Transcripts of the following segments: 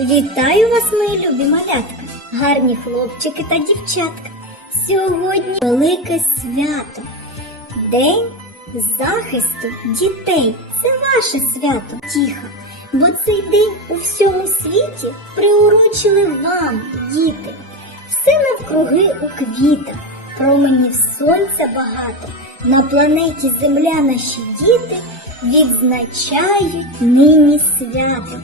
Вітаю вас, мої любі малятка, гарні хлопчики та дівчатка. Сьогодні велике свято, День захисту дітей. Це ваше свято, тихо, бо цей день у всьому світі приурочили вам, діти. Все навкруги у квітах, променів сонця багато. На планеті Земля наші діти відзначають нині свято.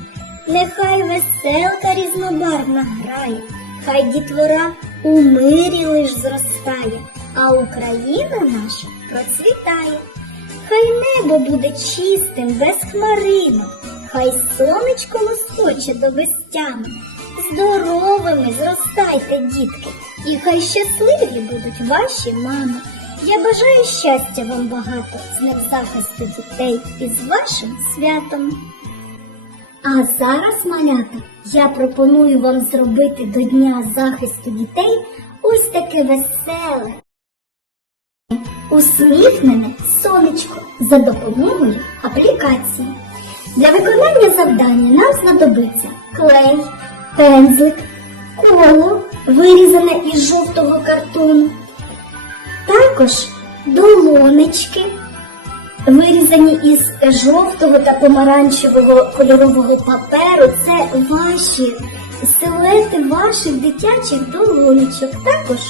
Нехай веселка різнобарвна грає, хай дітвора у мирі лиш зростає, а Україна наша процвітає. Хай небо буде чистим, без хмаринок, хай сонечко лоскоче до безтями. Здоровими зростайте, дітки, і хай щасливі будуть ваші мами. Я бажаю щастя вам багато, з захисту дітей і з вашим святом. А зараз, малята, я пропоную вам зробити до Дня захисту дітей ось таке веселе, усміхнене сонечко за допомогою аплікації. Для виконання завдання нам знадобиться клей, пензлик, коло, вирізане із жовтого картону, також долонечки, вирізані із жовтого та помаранчевого кольорового паперу. Це ваші силуети ваших дитячих долонечок. Також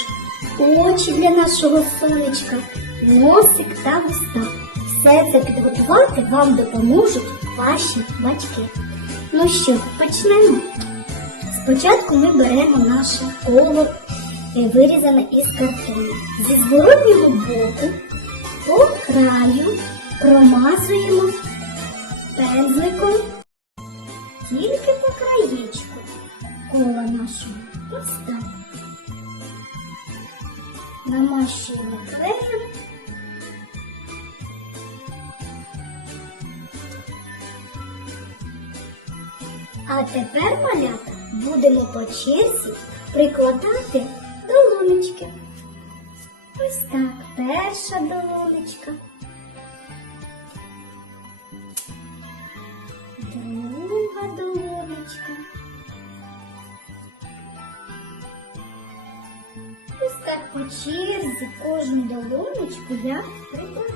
очі для нашого сонечка, носик та вуста. Все це підготувати вам допоможуть ваші батьки. Ну що, почнемо. Спочатку ми беремо наше коло, вирізане із картону. Зі зворотнього боку по краю промазуємо пензликом тільки по краєчку кола нашого. Ось так. Намащуємо клеєм. А тепер, малята, будемо по черзі прикладати долонечки. Ось так, перша долонечка. Черзі кожну долонечку я прикладаю.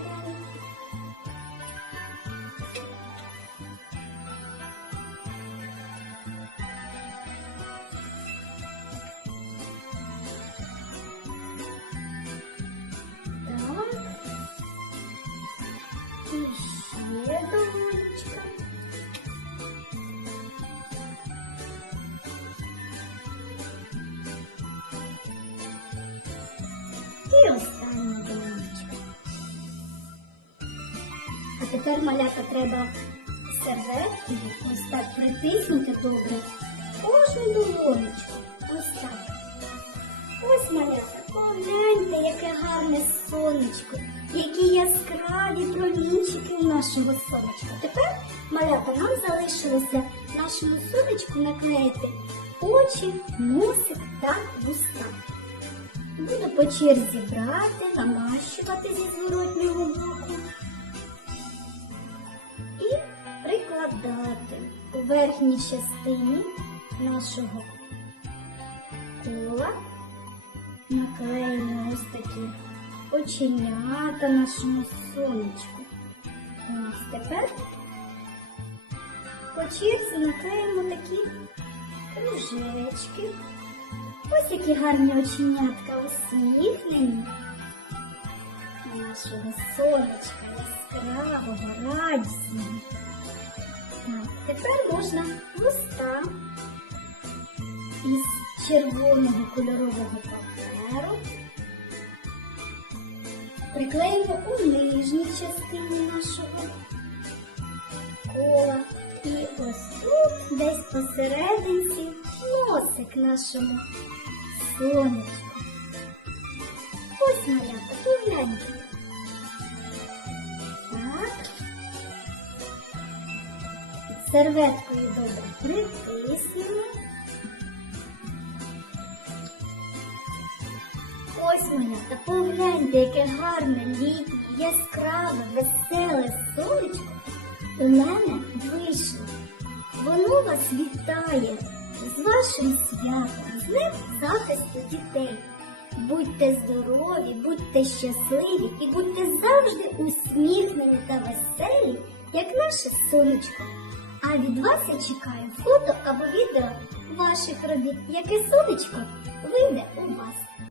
Тепер малята треба серветкою ось так притиснути добре кожну долонечку. Ось так. Ось малята, погляньте, яке гарне сонечко, які яскраві промінчики у нашого сонечка. Тепер, малята, нам залишилося нашому сонечку наклеїти очі, носик та вуста. Буду по черзі брати, намащувати зі зворотнього боку прикладати у верхній частині нашого кола. Наклеїмо ось такі оченята нашому сонечку. Ось тепер по черзі наклеїмо такі кружечки. Ось які гарні оченятка усміхнені. Нашого сонечка яскравого, радісного. Тепер можна вуста із червоного кольорового паперу. приклеїмо у нижній частині нашого кола. І ось тут, десь посерединці, носик нашому сонечку. Ось малята, погляньте. Серветкою добре притиснемо. Ось малята, погляньте, яке гарне, літнє, яскраве, веселе сонечко у мене вийшло. Воно вас вітає з вашим святом, з Днем захисту дітей. Будьте здорові, будьте щасливі і будьте завжди усміхнені та веселі, як наше сонечко. А від вас я чекаю фото або відео ваших робіт, яке сонечко вийде у вас.